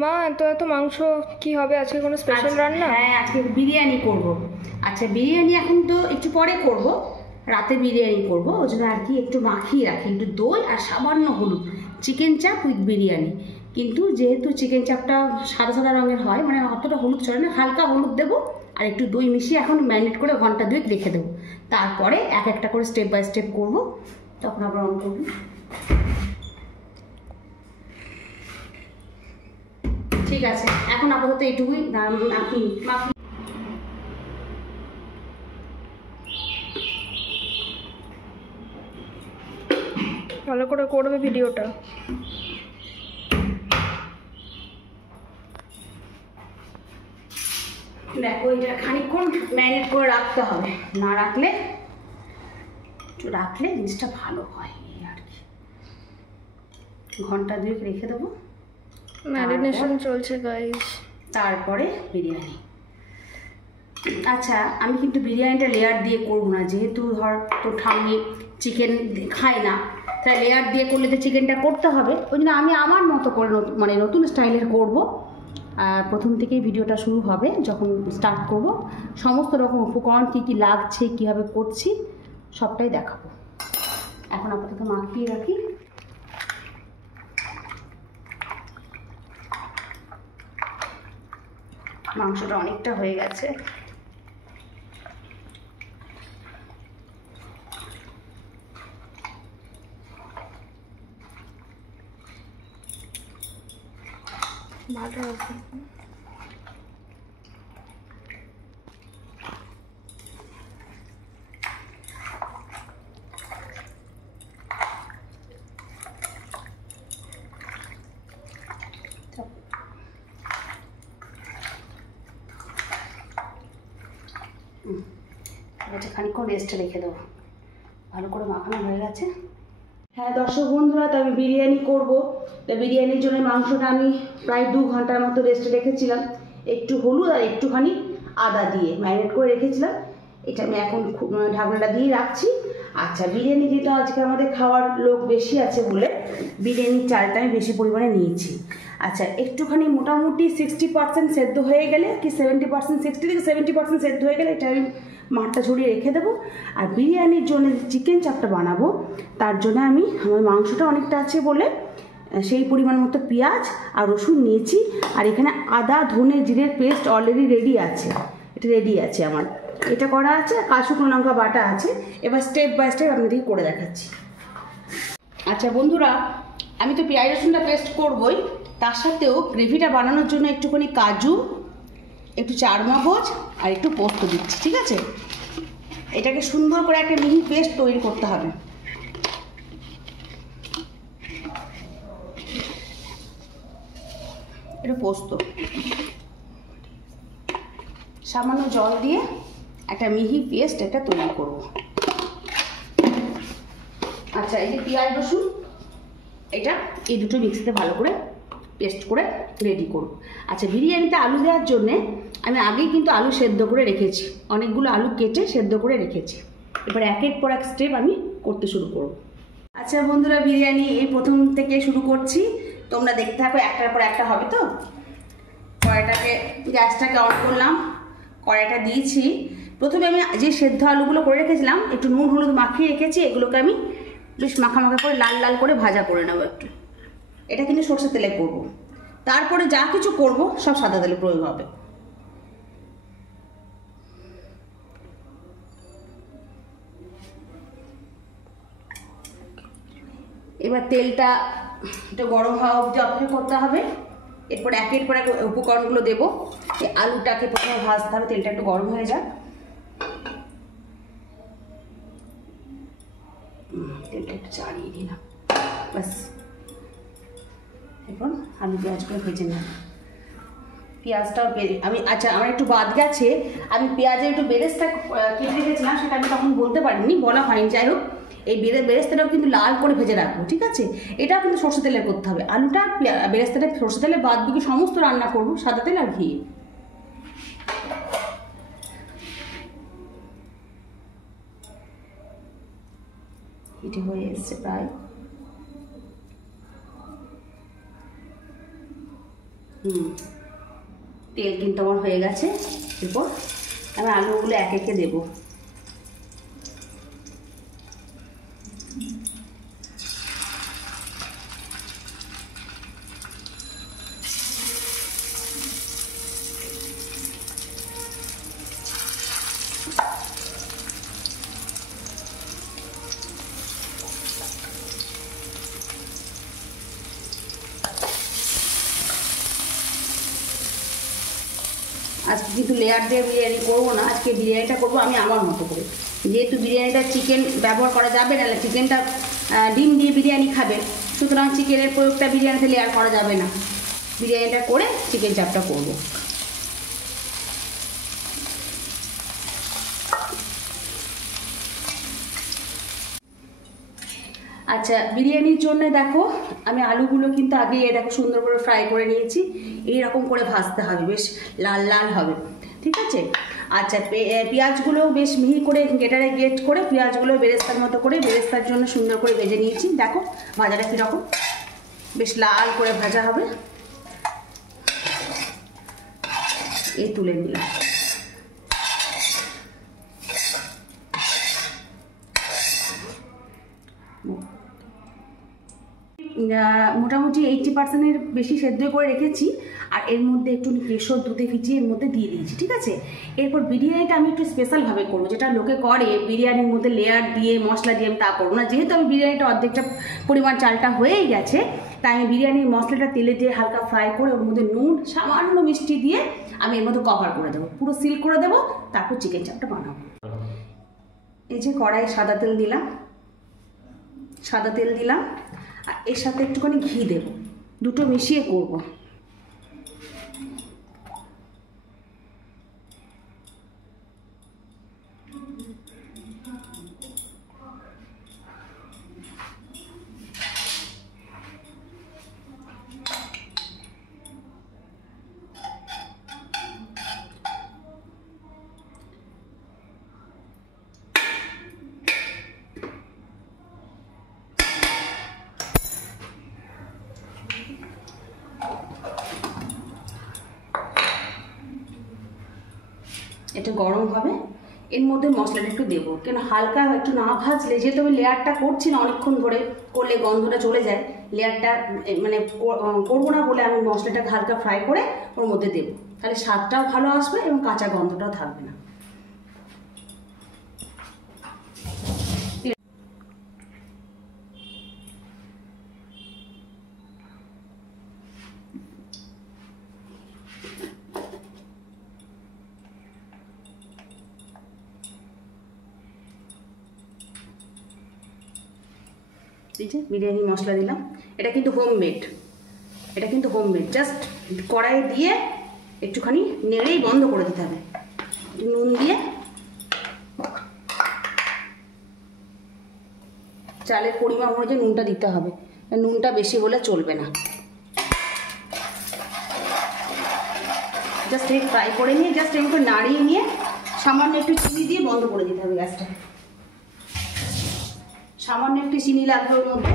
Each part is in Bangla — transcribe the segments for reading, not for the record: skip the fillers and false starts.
মা এত এত মাংস কি হবে আজকে? কোনো স্পেশাল রান্না? হ্যাঁ, আজকে বিরিয়ানি করব। আচ্ছা, বিরিয়ানি এখন তো একটু পরে করব, রাতে বিরিয়ানি করব। ওই জন্য আর কি একটু মাখিয়ে রাখি, একটু দই আর সামান্য হলুদ। চিকেন চাপ উইথ বিরিয়ানি। কিন্তু যেহেতু চিকেন চাপটা সাদা সাদা রঙের হয়, মানে অতটা হলুদ চলে না, হালকা হলুদ দেবো আর একটু দই মিশিয়ে এখন ম্যারিনেট করে ঘন্টা 2 রেখে দেবো। তারপরে এক একটা করে স্টেপ বাই স্টেপ করব, তখন আবার অন করবো। ঠিক আছে, এখন আপাতত এইটুকুই। আপনি মাখি। ভালো করে করবে ভিডিওটা। দেখো, এটা খানিকক্ষণ ম্যারিনেট করে রাখতে হবে, না রাখলে একটু রাখলে জিনিসটা ভালো হয় এই আর কি। ঘন্টা 2 রেখে দেবো, ম্যারিনেশন চলছে গাইস। তারপরে বিরিয়ানি। আচ্ছা, আমি কিন্তু বিরিয়ানিটা লেয়ার দিয়ে করবো না, যেহেতু ধর তো ঠাম্মি চিকেন খায় না, তাই লেয়ার দিয়ে করলে তো চিকেনটা করতে হবে। ওই জন্য আমি আমার মতো করে মানে নতুন স্টাইলের করবো। আর প্রথম থেকেই ভিডিওটা শুরু হবে, যখন স্টার্ট করব সমস্ত রকম উপকরণ কী কী লাগছে, কীভাবে করছি সবটাই দেখাবো। এখন আপাতত মাখিয়ে রাখি। মাংসটা অনেকটা হয়ে গেছে। ভালো আছে। এটা খানিকক্ষণ রেস্টে রেখে দেবো, ভালো করে মাখানো হয়ে গেছে। হ্যাঁ দর্শক বন্ধুরা, তো আমি বিরিয়ানি করব। তো বিরিয়ানির জন্য মাংসটা আমি প্রায় 2 ঘন্টার মতো রেস্টে রেখেছিলাম, একটু হলুদ আর একটুখানি আদা দিয়ে ম্যারিনেট করে রেখেছিলাম। এটা আমি এখন ঢাকনাটা দিয়ে রাখছি। আচ্ছা, বিরিয়ানি যেহেতু আজকে আমাদের খাওয়ার লোক বেশি আছে বলে বিরিয়ানির চালটা আমি বেশি পরিমাণে নিয়েছি। আচ্ছা, একটুখানি মোটামুটি 60% সেদ্ধ হয়ে গেলে, কি 70%, 60 থেকে 70% সেদ্ধ হয়ে গেলে এটা আমি মাঠটা ছড়িয়ে রেখে দেবো। আর বিরিয়ানির জন্য চিকেন চাপটা বানাবো, তার জন্য আমার মাংসটা অনেকটা আছে বলে সেই পরিমাণ মতো পেঁয়াজ আর রসুন নিয়েছি। আর এখানে আদা ধনে জিরের পেস্ট অলরেডি রেডি আছে, এটা রেডি আছে আমার, এটা করা আছে। শুকনো লঙ্কা বাটা আছে। এবার স্টেপ বাই স্টেপ আপনাদেরকে করে দেখাচ্ছি। আচ্ছা বন্ধুরা, আমি তো পেঁয়াজ রসুনটা পেস্ট করবই, তার সাথেও গ্রেভিটা বানানোর জন্য একটুখানি কাজু, একটু চারমগজ আর একটু পোস্ত দিচ্ছি। ঠিক আছে, এটাকে সুন্দর করে একটা মিহি পেস্ট তৈরি করতে হবে। একটু পোস্ত, সামান্য জল দিয়ে একটা মিহি পেস্ট এটা তৈরি করব। আচ্ছা, এই যে পেঁয়াজ রসুন, এটা এই দুটো মিক্সিতে ভালো করে পেস্ট করে রেডি করব। আচ্ছা, বিরিয়ানিতে আলু দেওয়ার জন্যে আমি আগেই কিন্তু আলু সেদ্ধ করে রেখেছি, অনেকগুলো আলু কেটে সেদ্ধ করে রেখেছি। এবার একের পর এক স্টেপ আমি করতে শুরু করব। আচ্ছা বন্ধুরা, বিরিয়ানি এই প্রথম থেকে শুরু করছি, তোমরা দেখতে থাকো, একটার পর একটা হবে। তো কড়াইটাকে, গ্যাসটাকে অন করলাম, কড়াইটা দিয়েছি। প্রথমে আমি যে সেদ্ধ আলুগুলো করে রেখেছিলাম, একটু নুন হলুদ মাখিয়ে রেখেছি, এগুলোকে আমি বেশ মাখা মাখা করে লাল লাল করে ভাজা করে নেবো একটু। এটা কিন্তু সরষের তেলে করবো, তারপরে যা কিছু করব সব সাদা তেলে প্রয়োগ হবে। এবার তেলটা একটু গরম হওয়া অবধি অপেক্ষা করতে হবে। এরপর একের পর এক উপকরণগুলো দেবো। এই আলুটাকে প্রথমে ভাজতে হবে, তেলটা একটু গরম হয়ে যাক। তেলটা একটু চাড়িয়ে দিলাম, ব্যাস। এখন আলু পেঁয়াজগুলো ভেজে নেব। পেঁয়াজটাও আচ্ছা, আমার একটু বাদ গেছে, আমি পেঁয়াজের একটু বেরেস্তা কেটে রেখেছিলাম, সেটা আমি তখন বলতে পারিনি, বলা হয়নি। যাই হোক, এই বেরেস্তাটাও কিন্তু লাল করে ভেজে রাখবো। ঠিক আছে, এটাও কিন্তু সরষে তেলে করতে হবে। আলুটা বেরেস্তাটা সরষে তেলে, বাদ বাকি সমস্ত রান্না করবো সাদা তেল আর ঘি। এটা হয়ে এসছে প্রায়। তেল কিন্তু আমার হয়ে গেছে। এরপর আমি আলুগুলো এক একে দেবো। আজকে কিন্তু লেয়ার দিয়ে বিরিয়ানি করবো না, আজকে বিরিয়ানিটা করবো আমি আমার মতো করে। যেহেতু বিরিয়ানিটা চিকেন ব্যবহার করা যাবে না, চিকেনটা ডিম দিয়ে বিরিয়ানি খাবে, সুতরাং চিকেনের প্রয়োগটা বিরিয়ানিতে লেয়ার করা যাবে না। বিরিয়ানিটা করে চিকেন চাপটা করবো। আচ্ছা, বিরিয়ানির জন্য দেখো আমি আলুগুলো কিন্তু আগে দেখো সুন্দর করে ফ্রাই করে নিয়েছি। এইরকম করে ভাজতে হবে, বেশ লাল লাল হবে, ঠিক আছে। আচ্ছা, পেঁয়াজগুলোও বেশ মিহি করে গ্রেটারে গ্রেট করে পেঁয়াজগুলো বেরেস্তার মতো করে বেরেস্তার জন্য সুন্দর করে ভেজে নিয়েছি। দেখো ভাজাটা কীরকম, বেশ লাল করে ভাজা হবে। এই তুলে নিলাম। মোটামুটি 80% বেশি সেদ্ধ করে রেখেছি, আর এর মধ্যে একটু কেশর দুধে ভিজিয়ে এর মধ্যে দিয়ে দিয়েছি, ঠিক আছে। এরপর বিরিয়ানিটা আমি একটু স্পেশালভাবে করবো, যেটা লোকে করে বিরিয়ানির মধ্যে লেয়ার দিয়ে মশলা দিয়ে আমি তা করবো না। যেহেতু আমি বিরিয়ানিটা অর্ধেকটা পরিমাণ চালটা হয়েই গেছে, তাই আমি বিরিয়ানির মশলাটা তেলে দিয়ে হালকা ফ্রাই করে ওর মধ্যে নুন সামান্য মিষ্টি দিয়ে আমি এর মধ্যে কভার করে দেবো, পুরো সিল করে দেবো। তারপর চিকেন চাপটা বানাবো। এই যে কড়াই সাদা তেল দিলাম, আর এর সাথে একটুখানি ঘি দেব, দুটো মিশিয়ে করব। এটা গরম হবে, এর মধ্যে মশলাটা একটু দেবো, কেন হালকা একটু না ভাজলে, যেহেতু আমি লেয়ারটা করছি না অনেকক্ষণ ধরে, করলে গন্ধটা চলে যায়, লেয়ারটা মানে করবো না বলে আমি মশলাটা হালকা ফ্রাই করে ওর মধ্যে দেবো, তাহলে স্বাদটাও ভালো আসবে এবং কাঁচা গন্ধটাও থাকবে না। এই যে বিরিয়ানি মশলা দিলাম, এটা কিন্তু হোমমেড, জাস্ট কড়াইয়ে দিয়ে একটুখানি নেড়েই বন্ধ করে দিতে হবে। নুন দিয়ে, চালের পরিমাণ অনুযায়ী নুনটা দিতে হবে, নুনটা বেশি হলে চলবে না। জাস্ট এই ফ্রাই করে নিয়ে জাস্ট একটু নাড়িয়ে নিয়ে সামান্য একটু চিনি দিয়ে বন্ধ করে দিতে হবে গ্যাসটা। সামান্য একটু চিনি লাগবে ওর মধ্যে।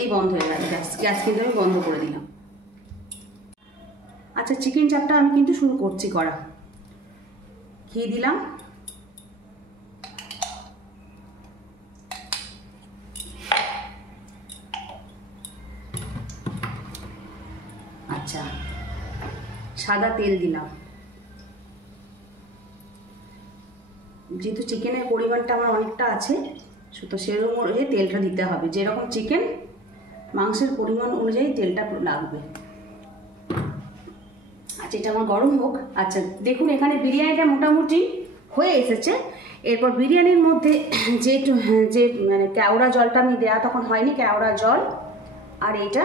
এই বন্ধ হয়ে গেল গ্যাস কিন্তু আমি বন্ধ করে দিলাম। আচ্ছা, চিকেন চাপটা আমি কিন্তু শুরু করছি করা। ঘি দিলাম, আচ্ছা সাদা তেল দিলাম। যেহেতু চিকেনের পরিমাণটা আমার অনেকটা আছে, তো সেরকম তেলটা দিতে হবে, যেরকম চিকেন মাংসের পরিমাণ অনুযায়ী তেলটা লাগবে। আচ্ছা, এটা আমার গরম হোক। আচ্ছা দেখুন, এখানে বিরিয়ানিটা মোটামুটি হয়ে এসেছে। এরপর বিরিয়ানির মধ্যে যে মানে কেওড়া জলটা আমি দেওয়া তখন হয়নি, কেওড়া জল আর এটা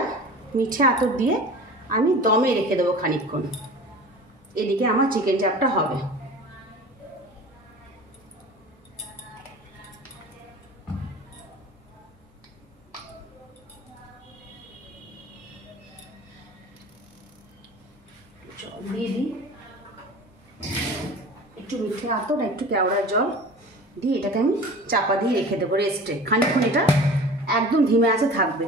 মিঠে আতর দিয়ে আমি দমে রেখে দেবো খানিকক্ষণ। এদিকে আমার চিকেন চাপটা হবে। জল দিয়ে দিই, একটু মিঠে আতর একটু কেওড়া জল দিয়ে এটাকে আমি চাপা দিয়ে রেখে দেবো রেস্টে। খানিকক্ষণ এটা একদম ধিমে আঁচে থাকবে।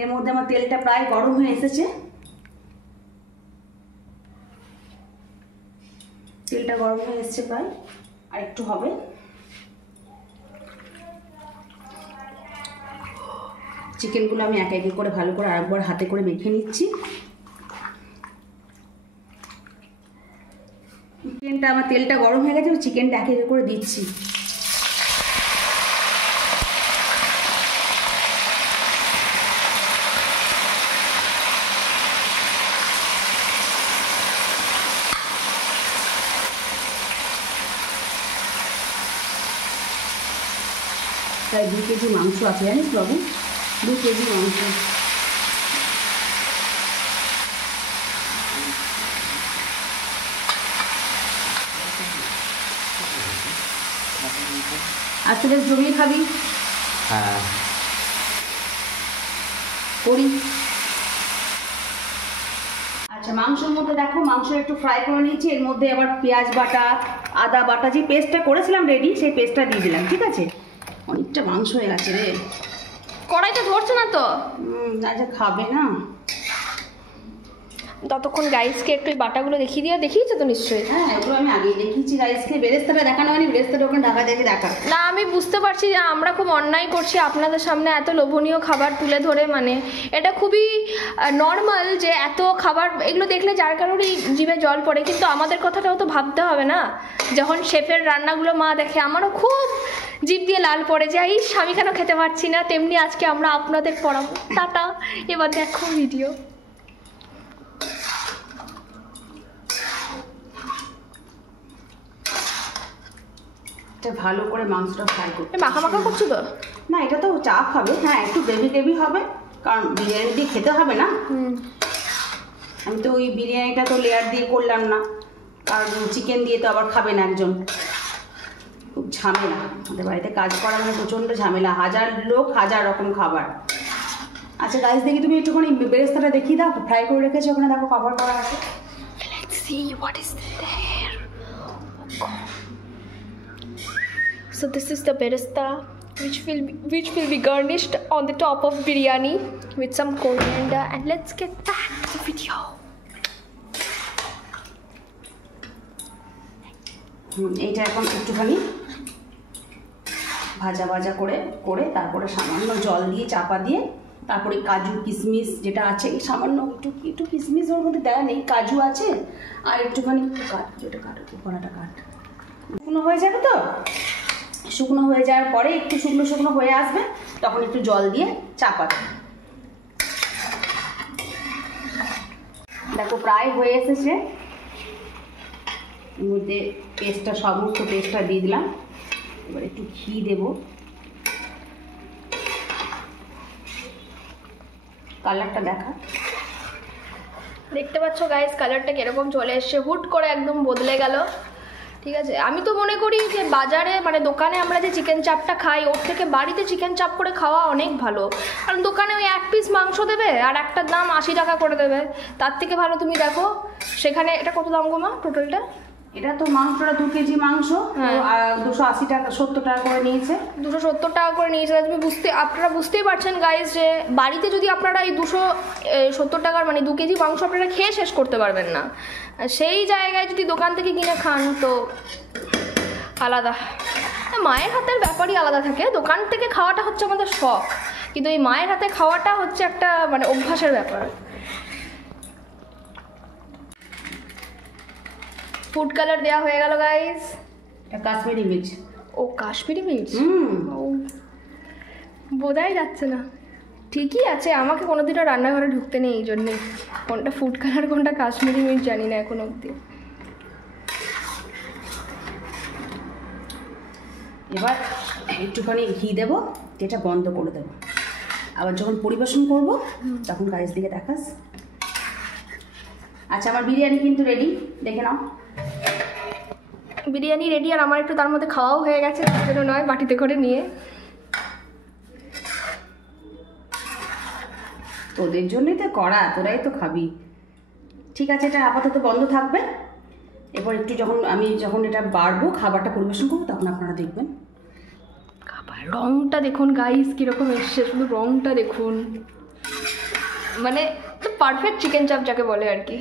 এর মধ্যে আমার তেলটা প্রায় গরম হয়ে এসেছে। তেলটা গরম হয়ে এসেছে প্রায়, আর একটু হবে। চিকেনগুলো আমি এক এক করে ভালো করে আরেকবার হাতে করে মেখে নিচ্ছি। চিকেনটা আমার তেলটা গরম হয়ে গেছে, চিকেনটা এক এক করে দিচ্ছি। প্রায় 2 কেজি মাংস আছে, জানিস বাবু, 2 কেজি মাংস। আজকে বেশ জমিয়ে খাবি? হ্যাঁ করি। আচ্ছা, মাংসের মধ্যে দেখো মাংস একটু ফ্রাই করে নিয়েছি। এর মধ্যে আবার পেঁয়াজ বাটা, আদা বাটা, যে পেস্টটা করেছিলাম রেডি, সেই পেস্টটা দিয়ে দিলাম। ঠিক আছে, অনেকটা মাংস হয়ে গেছে রে। কড়াইটা ধরছে না তো? আচ্ছা, খাবে না ততক্ষণ গাইসকে একটু এই বাটাগুলো দেখিয়ে দিয়ে। দেখিয়েছে তো নিশ্চয়ই? হ্যাঁ, এগুলো আমি আগেই দেখিয়েছি গাইসকে। বেরেস্তাটা দেখানো হয়নি, বেরেস্তাটা ওখানে ঢাকা দেখে দেখা। না, আমি বুঝতে পারছি যে আমরা খুব অন্যায় করছি আপনাদের সামনে এত লোভনীয় খাবার তুলে ধরে। মানে এটা খুবই নর্মাল যে এত খাবার এগুলো দেখলে যার কারণেই জিভে জল পড়ে, কিন্তু আমাদের কথাটাও তো ভাবতে হবে না। যখন শেফের রান্নাগুলো মা দেখে আমারও খুব জিভ দিয়ে লাল পড়ে যায়, এই আমি কেন খেতে পারছি না। তেমনি আজকে আমরা আপনাদের পড়াবো। টাটা, এবার দেখো ভিডিও। ভালো করে মাংসটা ফ্রাই করতে। মাখা মাখা করছো তো? না, এটা তো চা খাবে। হ্যাঁ, একটু গ্রেভি গ্রেভি হবে, কারণ বিরিয়ানি দিয়ে খেতে হবে না। আমি তো ওই বিরিয়ানিটা তো লেয়ার দিয়ে করলাম না, কারণ চিকেন দিয়ে তো আবার খাবে না একজন। খুব ঝামেলা আমাদের বাড়িতে কাজ করা, মানে প্রচণ্ড ঝামেলা। 1000 লোক 1000 রকম খাবার। আচ্ছা গাইস, দেখি তুমি একটুখানি বেরেস্তাটা দেখিয়ে দাও। ফ্রাই করে রেখেছো ওখানে, দেখো কভার করা আছে। Let's see what is there. So this is the beresta, which will be garnished on the top of biryani with some coriander. And let's get back to the video. এইটা এখন একটুখানি ভাজা ভাজা করে করে তারপরে সামান্য জল দিয়ে চাপা দিয়ে, তারপরে কাজু কিশমিশ যেটা আছে, এই সামান্য একটু কিশমিশ ওর মধ্যে দেওয়া নেই, কাজু আছে আর একটুখানি কাট, যেটা কাটো কড়াটা কাট। শুকনো হয়ে যাবে তো, শুকনো হয়ে যাওয়ার পরে একটু শুকনো শুকনো হয়ে আসবে, তখন একটু জল দিয়ে চাপা দেবে। দেখো প্রায় হয়ে এসেছে। এর মধ্যে পেস্টটা, সমস্ত পেস্টটা দিয়ে দিলাম। এবার একটু ঘি দেবো। কালারটা দেখা, দেখতে পাচ্ছ গাইস কালারটা কিরকম চলে এসছে, হুট করে একদম বদলে গেল। ঠিক আছে, আমি তো মনে করি যে বাজারে মানে দোকানে আমরা যে চিকেন চাপটা খাই, ওর থেকে বাড়িতে চিকেন চাপ করে খাওয়া অনেক ভালো। কারণ দোকানে ওই 1 পিস মাংস দেবে আর একটার দাম 80 টাকা করে দেবে। তার থেকে ভালো তুমি দেখো সেখানে এটা কত দাম গো মা টোটালটা? এটা তো মাংসটা 2 কেজি মাংস, 280 টাকা 70 টাকা করে নিয়েছে। 270 টাকা করে নিয়েছে। তুমি আপনারা বুঝতেই পারছেন গাইস যে বাড়িতে যদি আপনারা এই 270 টাকার মানে 2 কেজি মাংস আপনারা খেয়ে শেষ করতে পারবেন না। সেই জায়গায় যদি দোকান থেকে কিনে খান তো আলাদা। মায়ের হাতের ব্যাপারই আলাদা থাকে। দোকান থেকে খাওয়াটা হচ্ছে আমাদের শখ, কিন্তু এই মায়ের হাতে খাওয়াটা হচ্ছে একটা মানে অভ্যাসের ব্যাপার। ফুড কালার দেওয়া হয়ে গেল গাইস। এটা কাশ্মীরি মির্চ। ও কাশ্মীরি মির্চ, বোঝাই যাচ্ছে না। ঠিকই আছে, আমাকে কোনোদিনও রান্নাঘরে ঢুকতে নেই, এই জন্যে কোনটা ফুড কালার কোনটা কাশ্মীরি মির্চ জানি না এখন অবধি। এবার একটুখানি ঘি দেবো, যেটা বন্ধ করে দেবো। আবার যখন পরিবেশন করব তখন গাইস দিকে দেখাস। আচ্ছা, আমার বিরিয়ানি কিন্তু রেডি, দেখে নাও। বিরিয়ানি রেডি, আর আমার একটু তার মধ্যে খাওয়াও হয়ে গেছে, তার জন্য নয় বাটিতে করে নিয়ে। তোদের জন্যই তো করা, তোরাই তো খাবি। ঠিক আছে, এটা আপাতত বন্ধ থাকবে। এরপর একটু যখন এটা বাড়বো, খাবারটা পরিবেশন করবো, তখন আপনারা দেখবেন। খাবার রংটা দেখুন গাইস কীরকম এসছে, শুধু রংটা দেখুন, মানে পারফেক্ট চিকেন চাপ যাকে বলে আর কি।